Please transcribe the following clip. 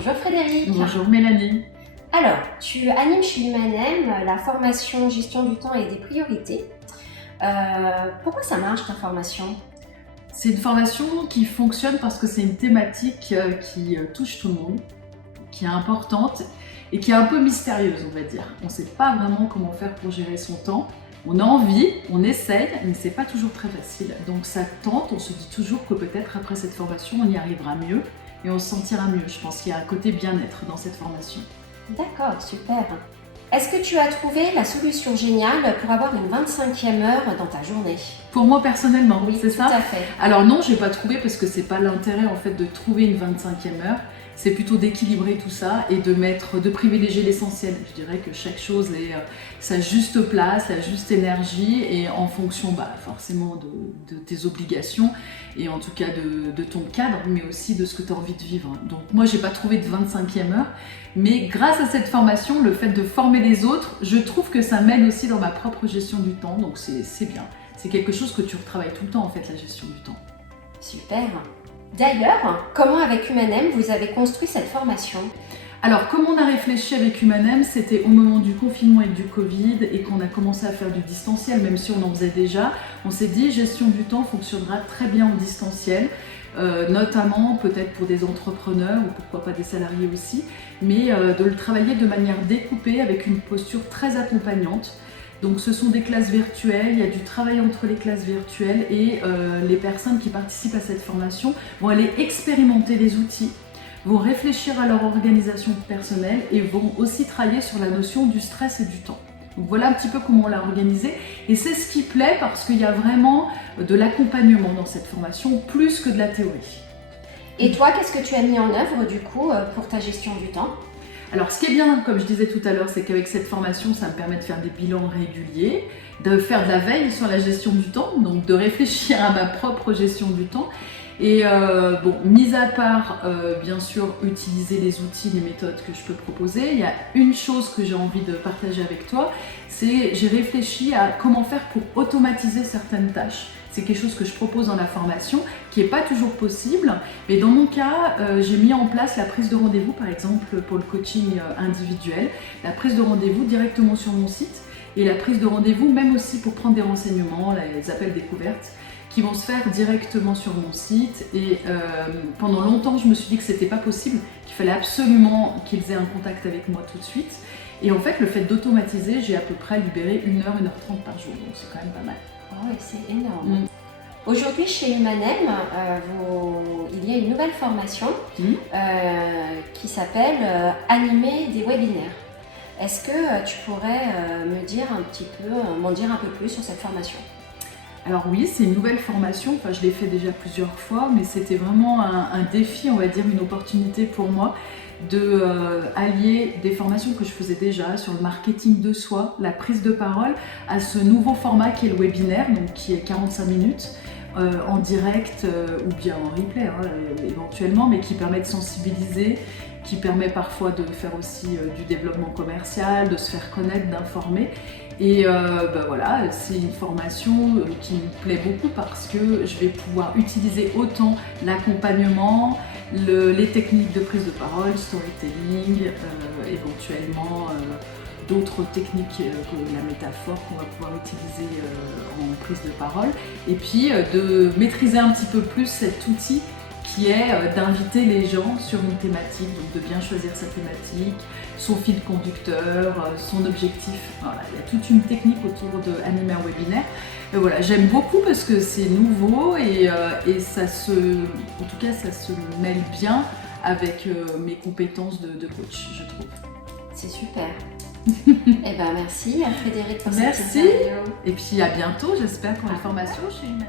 Bonjour Frédéric. Bonjour Mélanie. Alors, tu animes chez Humanem la formation gestion du temps et des priorités. Pourquoi ça marche ta formation? C'est une formation qui fonctionne parce que c'est une thématique qui touche tout le monde, qui est importante et qui est un peu mystérieuse, on va dire. On ne sait pas vraiment comment faire pour gérer son temps. On a envie, on essaye, mais c'est pas toujours très facile. Donc ça tente, on se dit toujours que peut-être après cette formation, on y arrivera mieux et on se sentira mieux. Je pense qu'il y a un côté bien-être dans cette formation. D'accord, super. Est-ce que tu as trouvé la solution géniale pour avoir une 25e heure dans ta journée? Pour moi personnellement, Oui, c'est ça? Tout à fait. Alors non, je n'ai pas trouvé parce que c'est pas l'intérêt en fait de trouver une 25e heure. C'est plutôt d'équilibrer tout ça et de privilégier l'essentiel. Je dirais que chaque chose est sa juste place, la juste énergie et en fonction forcément de tes obligations et en tout cas de ton cadre, mais aussi de ce que tu as envie de vivre. Donc moi, j'ai pas trouvé de 25e heure, mais grâce à cette formation, le fait de former les autres, je trouve que ça m'aide aussi dans ma propre gestion du temps, donc c'est bien. C'est quelque chose que tu retravailles tout le temps en fait, la gestion du temps. Super. D'ailleurs, comment avec Humanem vous avez construit cette formation? Alors, comme on a réfléchi avec Humanem, c'était au moment du confinement et du Covid et qu'on a commencé à faire du distanciel, même si on en faisait déjà. On s'est dit, gestion du temps fonctionnera très bien en distanciel, notamment peut-être pour des entrepreneurs ou pourquoi pas des salariés aussi, mais de le travailler de manière découpée avec une posture très accompagnante. Donc ce sont des classes virtuelles, il y a du travail entre les classes virtuelles et les personnes qui participent à cette formation vont aller expérimenter les outils, vont réfléchir à leur organisation personnelle et vont aussi travailler sur la notion du stress et du temps. Donc voilà un petit peu comment on l'a organisé et c'est ce qui plaît parce qu'il y a vraiment de l'accompagnement dans cette formation plus que de la théorie. Et toi, qu'est-ce que tu as mis en œuvre du coup pour ta gestion du temps? Alors ce qui est bien, comme je disais tout à l'heure, c'est qu'avec cette formation, ça me permet de faire des bilans réguliers, de faire de la veille sur la gestion du temps, donc de réfléchir à ma propre gestion du temps. Et mis à part, bien sûr, utiliser les outils, les méthodes que je peux proposer, il y a une chose que j'ai envie de partager avec toi, c'est j'ai réfléchi à comment faire pour automatiser certaines tâches. C'est quelque chose que je propose dans la formation, qui n'est pas toujours possible, mais dans mon cas, j'ai mis en place la prise de rendez-vous, par exemple, pour le coaching individuel, la prise de rendez-vous directement sur mon site, et la prise de rendez-vous même aussi pour prendre des renseignements, les appels découvertes, qui vont se faire directement sur mon site. Et pendant longtemps, je me suis dit que c'était pas possible, qu'il fallait absolument qu'ils aient un contact avec moi tout de suite. Et en fait, le fait d'automatiser, j'ai à peu près libéré 1h, 1h30 par jour, donc c'est quand même pas mal. Oui, c'est énorme. Aujourd'hui, chez Humanem, il y a une nouvelle formation qui s'appelle Animer des webinaires. Est-ce que tu pourrais m'en dire un peu plus sur cette formation? Alors oui, c'est une nouvelle formation, enfin, je l'ai fait déjà plusieurs fois, mais c'était vraiment un défi, on va dire, une opportunité pour moi de allier des formations que je faisais déjà sur le marketing de soi, la prise de parole, à ce nouveau format qui est le webinaire, donc qui est 45 minutes en direct ou bien en replay éventuellement, mais qui permet de sensibiliser, qui permet parfois de faire aussi du développement commercial, de se faire connaître, d'informer. Et voilà, c'est une formation qui me plaît beaucoup parce que je vais pouvoir utiliser autant l'accompagnement, les techniques de prise de parole, storytelling, éventuellement d'autres techniques que la métaphore qu'on va pouvoir utiliser en prise de parole. Et puis de maîtriser un petit peu plus cet outil qui est d'inviter les gens sur une thématique, donc de bien choisir sa thématique, son fil conducteur, son objectif. Voilà, il y a toute une technique autour d'animer un webinaire. Et voilà, j'aime beaucoup parce que c'est nouveau et ça se mêle bien avec mes compétences de coach, je trouve. C'est super. Eh ben merci à Frédéric pour cette interview. Et puis à bientôt, j'espère pour une formation chez Humanem.